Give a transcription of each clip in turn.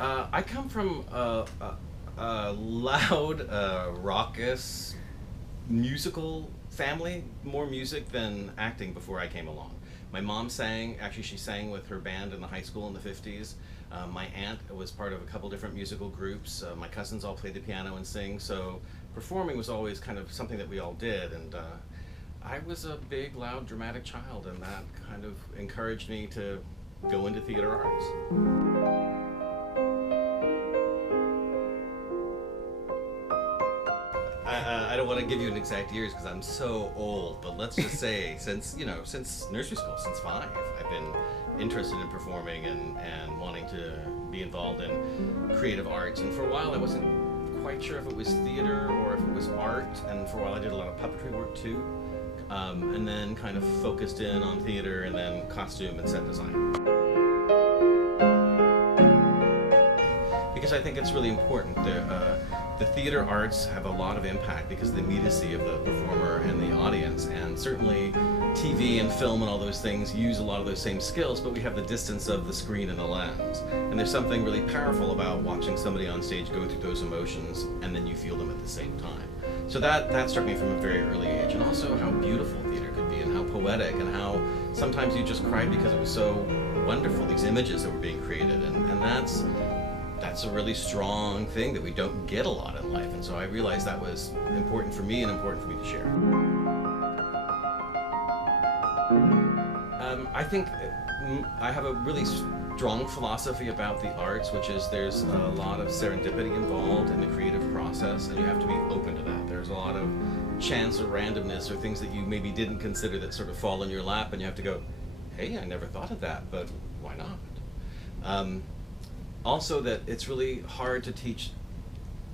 I come from a loud, raucous, musical family, more music than acting before I came along. My mom sang, actually she sang with her band in the high school in the 50s. My aunt was part of a couple different musical groups. My cousins all played the piano and sing, so performing was always kind of something that we all did. And I was a big, loud, dramatic child, and that kind of encouraged me to go into theater arts. I don't want to give you an exact years because I'm so old, but let's just say since nursery school, since 5, I've been interested in performing and wanting to be involved in creative arts. And for a while I wasn't quite sure if it was theater or if it was art, and for a while I did a lot of puppetry work too, and then kind of focused in on theater and then costume and set design. Because I think it's really important. The theater arts have a lot of impact because of the immediacy of the performer and the audience, and certainly TV and film and all those things use a lot of those same skills, but we have the distance of the screen and the lens. And there's something really powerful about watching somebody on stage go through those emotions and then you feel them at the same time. So that struck me from a very early age, and also how beautiful theater could be and how poetic, and how sometimes you just cried because it was so wonderful, these images that were being created, and that's a really strong thing that we don't get a lot in life, and so I realized that was important for me and important for me to share. I think I have a really strong philosophy about the arts, which is there's a lot of serendipity involved in the creative process, and you have to be open to that. There's a lot of chance or randomness or things that you maybe didn't consider that sort of fall in your lap, and you have to go, hey, I never thought of that, but why not? Also, that it's really hard to teach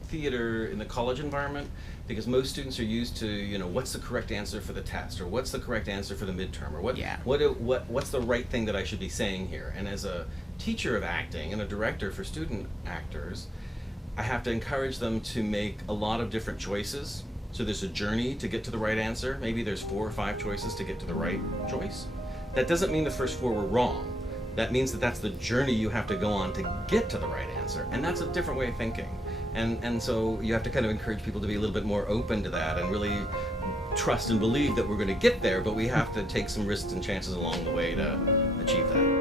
theater in the college environment because most students are used to, what's the correct answer for the test, or what's the correct answer for the midterm, or what's the right thing that I should be saying here. And as a teacher of acting and a director for student actors, I have to encourage them to make a lot of different choices. So there's a journey to get to the right answer. Maybe there's 4 or 5 choices to get to the right choice. That doesn't mean the first 4 were wrong. That means that that's the journey you have to go on to get to the right answer, and that's a different way of thinking. And so you have to kind of encourage people to be a little bit more open to that and really trust and believe that we're going to get there, but we have to take some risks and chances along the way to achieve that.